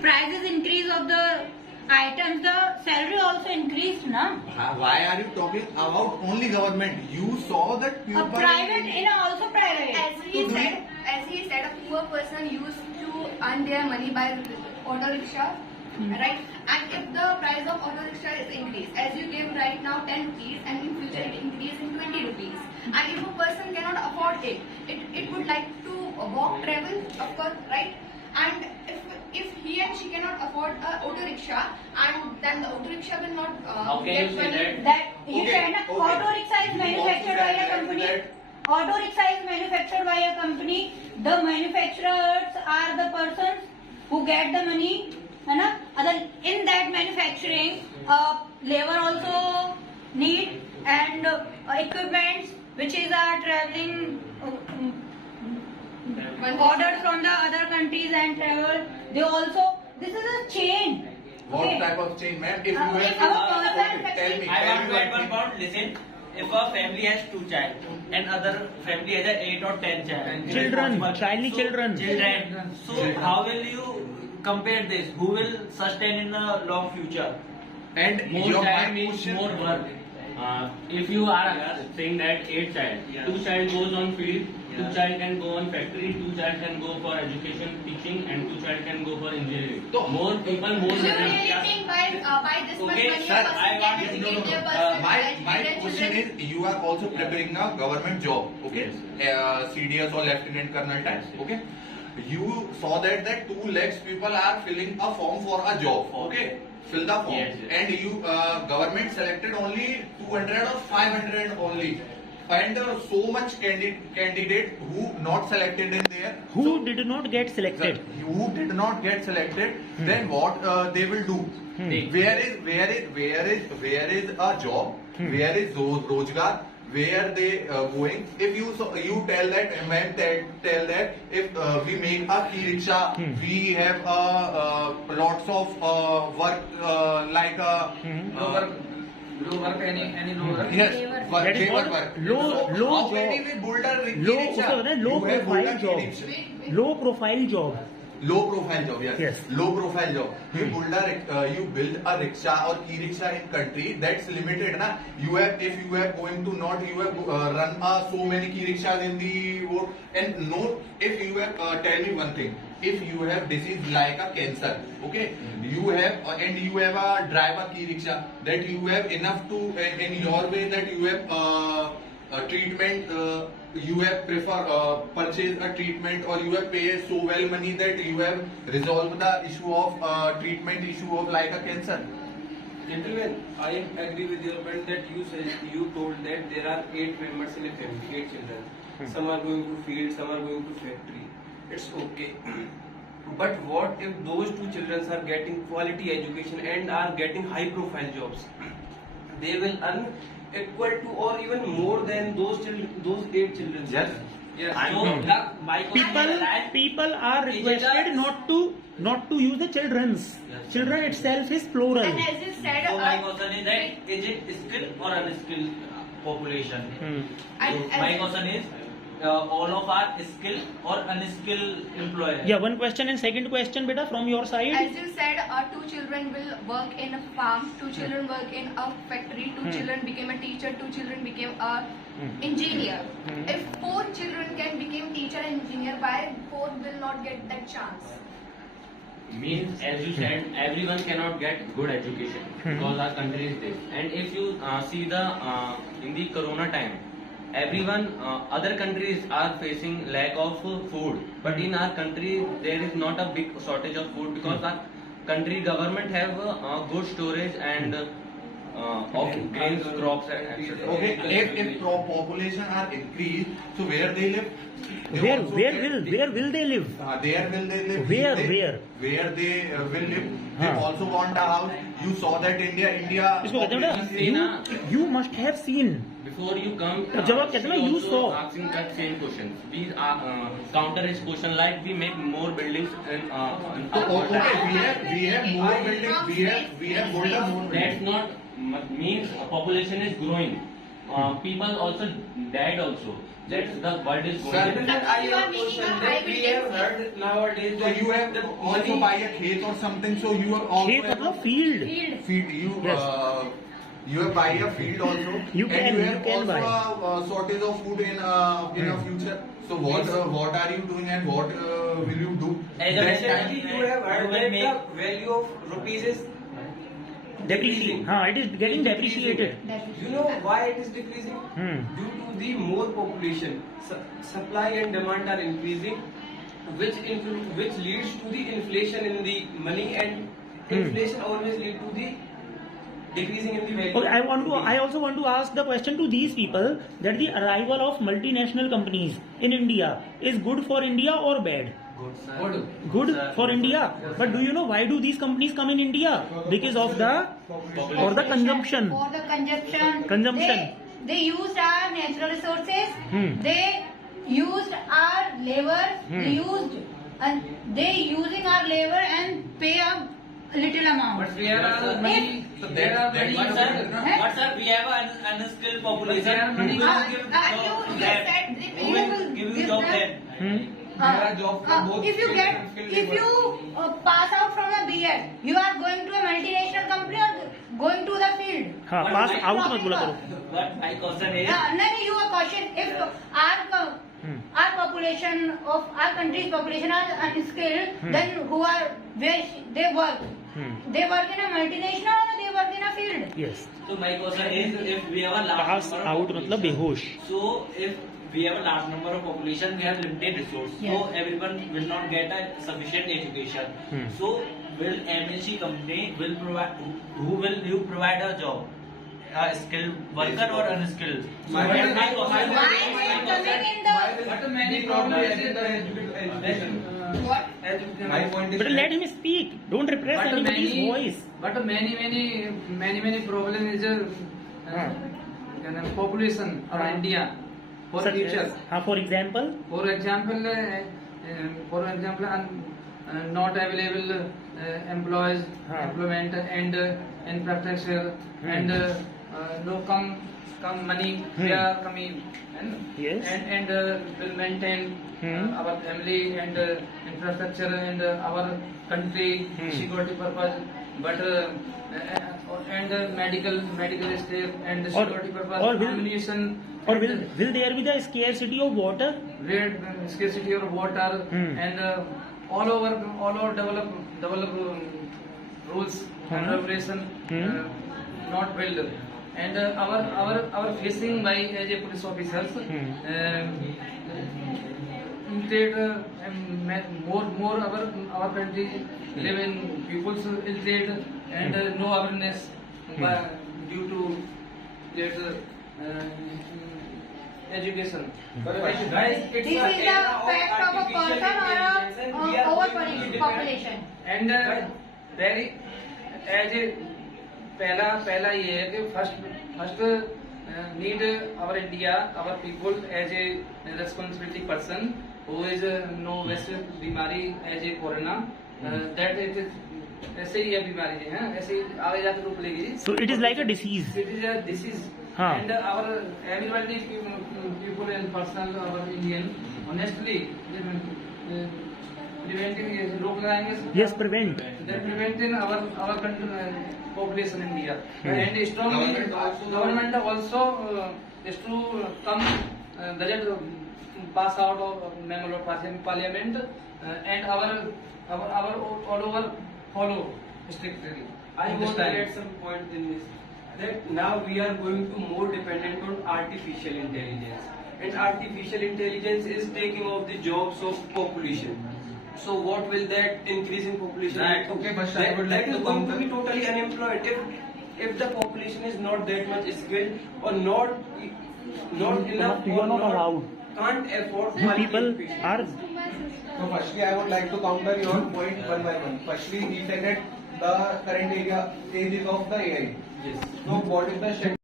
prices increase of the items, the salary also increased, na? Why are you talking about only government? You saw that people Private, also private. As he said, a poor person used to earn their money by auto rickshaw, right? And if the price of auto rickshaw is increased, as you gave right now 10 rupees, and in future it increase in 20 rupees, and if a person cannot afford it would like to walk, travel, of course, right? And if he and she cannot afford a auto rickshaw, and then the auto rickshaw will not get money. That you said auto rickshaw is manufactured by a company. Auto rickshaw is manufactured by a company. The manufacturers are the persons who get the money. In that manufacturing, labor also need, and equipments which is traveling ordered from the other countries and travel. They also, this is a chain. What type of chain, ma'am? If you have tell me. I want to add one point. Listen, if a family has 2 child and other family has 8 or 10 child, children. So how will you compare this? Who will sustain in the long future? And More time means more work. If you are saying that 8 child, 2 child goes on field, 2 child can go on factory, 2 child can go for education, teaching, and 2 child can go for engineering. So more people, more. Do you really think by this much money a sir, person can educate their person? my question is, you are also preparing a government job, okay? CDS or lieutenant colonel type, okay? You saw that 2 lakhs people are filling a form for a job, okay? Fill the form, and you government selected only 200 or 500 only, and so much candidate who not selected in there. Who did not get selected? Who did not get selected? Then what they will do? Where is a job? Where is Rojgar? Where they going? If you tell that, ma'am, tell that if we make a e-rickshaw, we have lots of work like a low work, any low work. yes, work, That is labor what? work. Low So job. how many will build a Low e-rickshaw? profile job. Low profile job. Low profile job, yes. Yes. Low profile job. You build a rickshaw or e-rickshaw in country, that's limited, na? You have, if you are going to not, you have run so many e-rickshaws in the world, and no, if you have tell me one thing, if you have disease like a cancer, okay, you have and you have a driver e-rickshaw, that you have enough to in your way that you have treatment. You have purchase a treatment, or you have paid so well money that you have resolved the issue of treatment issue of like a cancer. Gentlemen, I agree with your point that you told that there are 8 members in a family, 8 children. Some are going to field, some are going to factory. It's okay. But what if those 2 children are getting quality education and are getting high profile jobs? They will earn equal to or even more than those 8 children. Yes. Yes. People are requested not to use the children's. Children itself is plural. And as you said, So my question is that is it skilled or unskilled population? So my question is all of are skilled or unskilled employers? Yeah, one question, and second question, beta, from your side. as you said, 2 children will work in a farm, 2 children work in a factory, 2 children became a teacher, 2 children became a engineer. If 4 children can become teacher and engineer, why 4 will not get that chance? Means, as you said, everyone cannot get good education because our country is this. And if you see the in the corona time, everyone other countries are facing lack of food, but in our country there is not a big shortage of food because our country government have good storage and of grains, crops, etc. Okay, if population are increased, so where they live? Where will they live? There will they live. Where? Where they will live. They हाँ. also want a house. You saw that India. इसको कहते हैं ना, you must have seen. Before you come, जब आप कहते हैं ना, you also saw. asking that same question. We counter his question like we make more buildings in. Okay, we have more buildings. We have more That's not means population is growing. People also that also. That's the world is Sir, going. Sir, I have a question that we have heard nowadays So that you have the also money buy a khet or something, so you are also खेत have मतलब a field. field. You have buy a field also, You can- and you you have can also buy. a shortage of food in a future. So what are you doing and what will you do? As a That message, time- you have heard You will that make- the value of rupees is Depreciate. हाँ, it is getting depreciated. You know why it is decreasing? Hmm. Due to the more population, supply and demand are increasing, which leads to the inflation in the money, and inflation always lead to the decreasing in the value. Okay, I also want to ask the question to these people that the arrival of multinational companies in India is good for India or bad? Good for India. But do you know why do these companies come in India? Because of the consumption. For the consumption. Consumption. They used our natural resources. They used our labor. They using our labor and pay a little amount. But we are money. So There are many. But sir, we have an unskilled population. There are many- Who will give You job said then? the Who will people give you give job them- then? There are jobs for both If you skilled get, and unskilled if labor. you pass out from a B.Ed, you are going to a multinational company or going to the field. हाँ, But pass my out problem मत बोला करो. But my question is, No, you are caution. If our population of our country's population are unskilled, then where they work? They work in a multinational or they work in a field? Yes. so my question is, if we have a large Pass number of out population, मतलब बेहोश. so if we have a large number of population, we have limited resource. Yes. So everyone will not get a sufficient education. So will MNC company will provide, who will you provide a job? A skilled worker or unskilled? So My that's my question- question. Why they are coming in the? But many problems in the education. What? My point is But let him speak. Don't repress But anybody's many- voice. But many problem is population of India for Such future. as- हाँ, for example. For example, not available employees, employment and infrastructure and no come money. They are coming Yes. and will maintain our family and infrastructure and our country security purpose. But and medical staff and security purpose, or will- ammunition. Or will there be the scarcity of water? Where scarcity of water and all over develop rules and regulation not built, and our facing by as a police officers more our country live in people's illiterate and no awareness due to that education. Guys, it's This is the fact of a person or a overpopulation. And very as a पहला ये है कि first need our India our people as a responsibility person who is no वैसे बीमारी as a corona that is ऐसे ही ये बीमारी है ऐसे ही आगे जाकर रूप लेगी. So it is like a disease. It is a disease. हाँ. And our everybody people and personal our Indian honestly preventing रोक लगाएंगे. Yes, prevent. They're preventing our country population in India. And strongly government also is to come budget pass out of member of parliament and our all over follow strictly. I want to add some point in this, that now we are going to more dependent on artificial intelligence, and artificial intelligence is taking off the jobs of population. So what will that increase in population? Right. Okay, but that, I would like that to is going to counter- be totally unemployed. If the population is not that much skilled or not enough, You are not allowed. can't afford You people qualification. are. So firstly, I would like to counter your point one by one. Firstly, he said that the current age is of the AI. Yes. So what is the schedule?